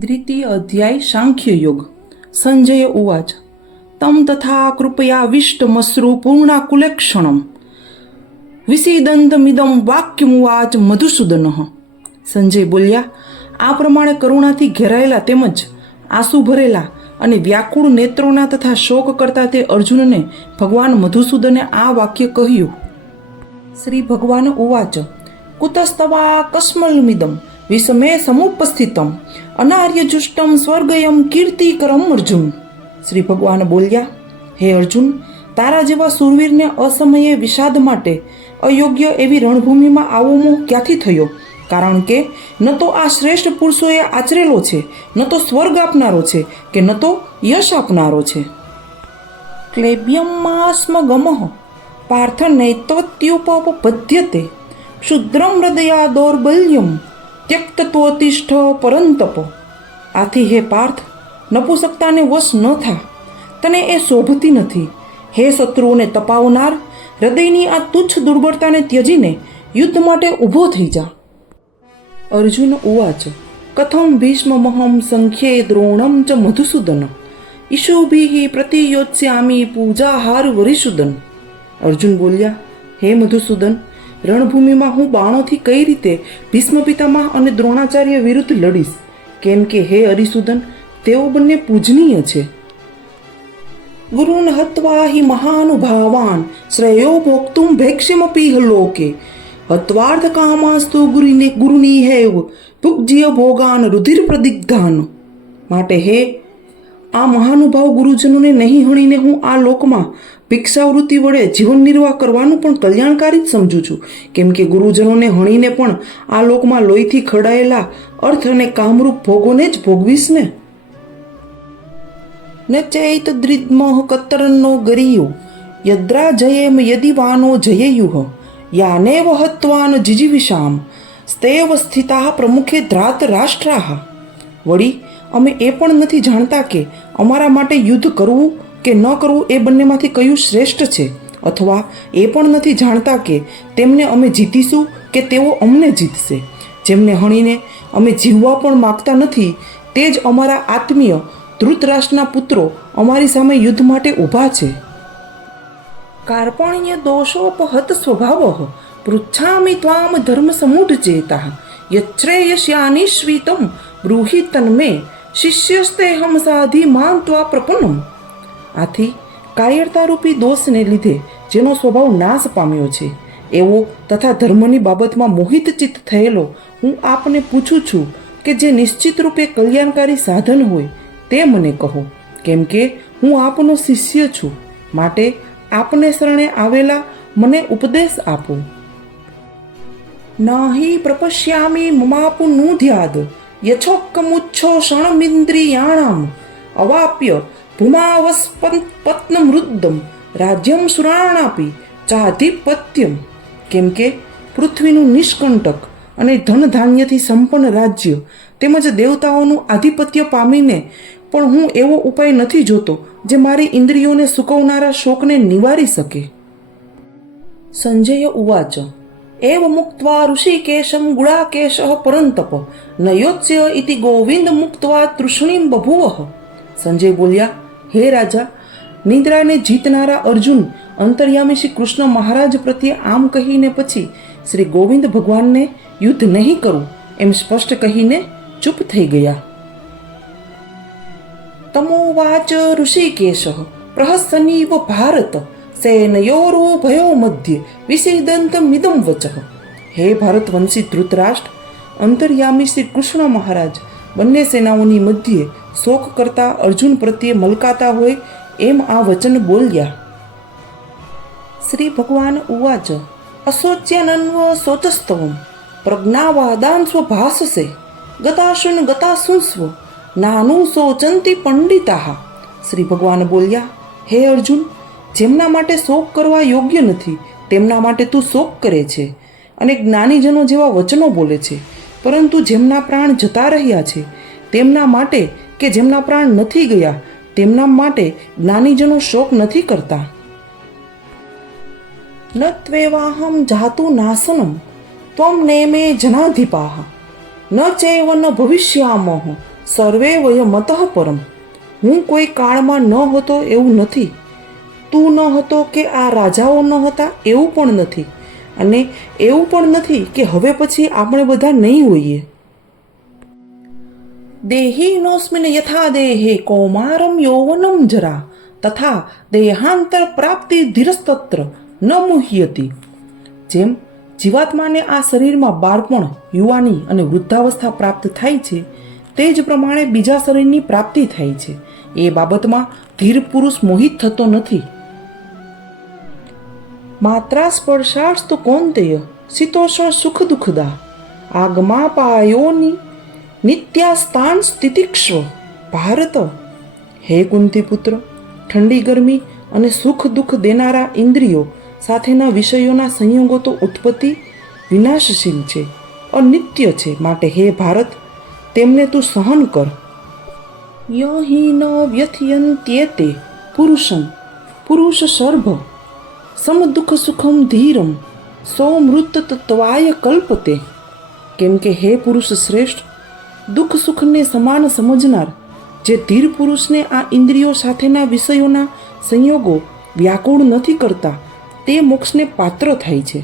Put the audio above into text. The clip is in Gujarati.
દ્વિતીય અધ્યાય સાંખ્યયોગ. સંજય ઉવાચ તમ તથા કૃપયાવિષ્ટમશ્રુ પૂર્ણાકુલેક્ષણમ વિસીદંતમિદં વાક્યમુવાચ મધુસૂદનઃ. સંજય બોલ્યા, આ પ્રમાણે કરુણાથી ઘેરાયેલા તેમજ આંસુ ભરેલા અને વ્યાકુળ નેત્રોના તથા શોક કરતા તે અર્જુનને ભગવાન મધુસૂદને આ વાક્ય કહ્યું. શ્રી ભગવાન ઉવાચ કુતસ્તવા કસ્મલમિદમ વિષમે સમુપસ્થિતમ અનાર્યજુષ્ટમ સ્વર્ગયમ કીર્તિકરમ અર્જુન. શ્રી ભગવાન બોલ્યા, હે અર્જુન, તારા જેવા સુરવીરને અસમયે વિષાદ માટે અયોગ્ય એવી રણભૂમિમાં આવો મોહ ક્યાંથી થયો? કારણ કે ન તો આ શ્રેષ્ઠ પુરુષોએ આચરેલો છે, ન તો સ્વર્ગ આપનારો છે, કે ન તો યશ આપનારો છે. ક્લેબ્યમાસ્મ ગમઃ પાર્થ નૈતત્યુપપદ્યતે ક્ષુદ્રમ હૃદયા દૌર્બલ્યમ ત્યક્તત્વતિષ્ઠ પરંતપ. આથી હે પાર્થ, નપુસકતાને વશ ન થા, તને એ શોભતી નથી. હે શત્રુઓને તપાવનાર, હૃદયની આ તુચ્છ દુર્બળતાને ત્યજીને યુદ્ધ માટે ઊભો થઈ જા. અર્જુન ઉવાચ કથમ ભીષ્મમહં સંખ્યે દ્રોણમ ચ મધુસૂદન ઈશુભિઃ પ્રતિયોત્સ્યામિ પૂજાહાર વરિસૂદન. અર્જુન બોલ્યા, હે મધુસૂદન, રણભૂમિમાં હું બાણોથી કઈ રીતે ભીષ્મ પિતામહ અને દ્રોણાચાર્ય વિરુદ્ધ લડીશ? કેમ કે હે અરિસૂદન, તેઓ બંને પૂજનીય છે. ગુરુન હત્વા હિ મહાનુભાવાન શ્રેયો ભોક્તુમ ભૈક્ષ્યમપીહ લોકે હત્વાર્થ કામાસ્તુ ગુરુની હેવ ભુક્જ્ય ભોગાન રુધિર પ્રદિગ્ધાન. માટે હે આ મહાનુભાવ ગુરુજનોને નહીં હણીને હું આ લોકમાં ભિક્ષાવૃત્તિ વડે જીવન નિર્વાહ કરવાનું પણ કલ્યાણકારી જ સમજું છું. કેમ કે ગુરુજનોને હણીને પણ આ લોકમાં લોહીથી ખરડાયેલા અર્થ અને કામરૂપ ભોગોને જ ભોગવીશ ને. ન ચૈત દ્રિદ્મઃ કતરન્નો ગરીયો યદ્રા જયેમ યદિવાનો જયેયુઃ યાનેવ હત્વાન જીજીવિષામ સ્તેવ સ્થિતા પ્રમુખે ધ્રાત રાષ્ટ્રાહ. વળી અમે એ પણ નથી જાણતા કે અમારા માટે યુદ્ધ કરવું કે ન કરવું એ બંનેમાંથી કયું શ્રેષ્ઠ છે, અથવા એ પણ નથી જાણતા કે તેમને અમે જીતીશું કે તેઓ અમને જીતશે. જેમને હણીને અમે જીવવા પણ માગતા નથી, તે જ અમારા આત્મીય ધૃતરાષ્ટ્રના પુત્રો અમારી સામે યુદ્ધ માટે ઊભા છે. કાર્પણ્ય દોષોપહત સ્વભાવ પૃચ્છામિ ત્વામ ધર્મ સમૂઢ ચેતા યચ્છ્રેયસ્યાનિશ્વિતમ બ્રૂહિ તન્મે શિષ્યસ્તેહમ સાધિ માન ત્વા પ્રપન્નમ. આથી કાયરતારૂપી દોષને લીધે જેનો સ્વભાવ નાશ પામ્યો છે એવો તથા ધર્મની બાબતમાં મોહિત ચિત્ત થયેલો હું આપને પૂછું છું કે જે નિશ્ચિત રૂપે કલ્યાણકારી સાધન હોય તે મને કહો. કેમ કે હું આપનો શિષ્ય છું, માટે આપને શરણે આવેલા મને ઉપદેશ આપો. નાહિ પ્રપશ્યામિ મમાપુ નુધ્યાદ યછોક્કમુચ્છો ક્ષણમિન્દ્રિયાણામ અવાપ્ય ભૂમાવસ્પત્નમૃદ્દમ રાજ્યમ સુરાણાપી ચાધિપત્યમ. કેમ કે પૃથ્વીનું નિષ્કંટક અને ધન ધાન્યથી સંપન્ન રાજ્ય તેમજ દેવતાઓનું આધિપત્ય પામીને પણ હું એવો ઉપાય નથી જોતો જે મારી ઇન્દ્રિયોને સૂકવનારા શોકને નિવારી શકે. સંજય ઉવાચ એવ મુક્ત્વા ઋષિકેશમ ગુડાકેશઃ પરંતપ નયોત્સ્ય ઇતિ ગોવિંદ મુક્ત્વા તૃષ્ણીમ બભુવઃ. સંજય બોલ્યા, હે રાજા, નિદ્રાને જીતનારા અર્જુન અંતર્યામી શ્રી કૃષ્ણ મહારાજ પ્રત્યે આમ કહીને પછી શ્રી ગોવિંદ ભગવાનને યુદ્ધ નહીં કરું એમ સ્પષ્ટ કહીને ચૂપ થઈ ગયા. તમોવાચ ઋષિકેશઃ પ્રહસનીવ ભારત સેનયોરુભયો મધ્ય વિષેદંતમિદં વચઃ. હે ભારતવંશી ધૃતરાષ્ટ્ર, અંતર્યામી શ્રી કૃષ્ણ મહારાજ બંને સેનાઓની મધ્યે શોક કરતા અર્જુન પ્રત્યે મલકાતા હોય એમ આ વચન બોલ્યા. શ્રી ભગવાન ઉવાચ અશોચ્યનન્વ શોચસ્તવમ પ્રજ્ઞાવાદાન સ્વભાષસે ગતાશુન ગતાશુંસ્વ નાનું શોચંતી પંડિતાહ. શ્રી ભગવાન બોલ્યા, હે અર્જુન, જેમના માટે શોક કરવા યોગ્ય નથી તેમના માટે તું શોક કરે છે અને જ્ઞાનીજનો જેવા વચનો બોલે છે, પરંતુ જેમના પ્રાણ જતા રહ્યા છે તેમના માટે કે જેમના પ્રાણ નથી ગયા તેમના માટે જ્ઞાનીજનો શોક નથી કરતા. ન ત્વેવાહમ જાતુ નાસનમ ત્વમ નેમે જનાધિપાહ ન ચૈવ ન ભવિષ્યામઃ સર્વે વયમતઃ પરમ. હું કોઈ કાળમાં ન હતો એવું નથી, તું ન હતો કે આ રાજાઓ ન હતા એવું પણ નથી, અને એવું પણ નથી કે હવે પછી આપણે બધા નહીં હોઈએ. દેહિનોસ્મિન યથા દેહે કૌમારમ યૌવનમ જરા તથા દેહાંતર પ્રાપ્તિ ધીરસ્તત્ર ન મુહ્યતી. જેમ જીવાત્માને આ શરીરમાં બાળપણ, યુવાની અને વૃદ્ધાવસ્થા પ્રાપ્ત થાય છે, તે જ પ્રમાણે બીજા શરીરની પ્રાપ્તિ થાય છે. એ બાબતમાં ધીર પુરુષ મોહિત થતો નથી. માત્રા સ્પર્શાસ્તુ કૌંતેય શીતોષ્ણ સુખ દુઃખદા આગમા પાયોની નિત્યાસ્તાન સ્થિતિક્ષવ. ભારત, હે કુંતી પુત્ર, ઠંડી ગરમી અને સુખ દુઃખ દેનારા ઇન્દ્રિયો સાથેના વિષયોના સંયોગો તો ઉત્પત્તિ વિનાશશીલ છે, અનિત્ય છે. માટે હે ભારત, તેમને તું સહન કર. યહિ ન વ્યથયન્ત્યેતે પુરુષમ પુરુષ સર્ભ સમ દુઃખ સુખમ ધીરમ સૌમૃત તત્વાય કલ્પતે. કેમ કે હે પુરુષ શ્રેષ્ઠ, દુઃખ સુખને સમાન સમજનાર જે ધીર પુરુષને આ ઇન્દ્રિયો સાથેના વિષયોના સંયોગો વ્યાકુળ નથી કરતા તે મોક્ષને પાત્ર થાય છે.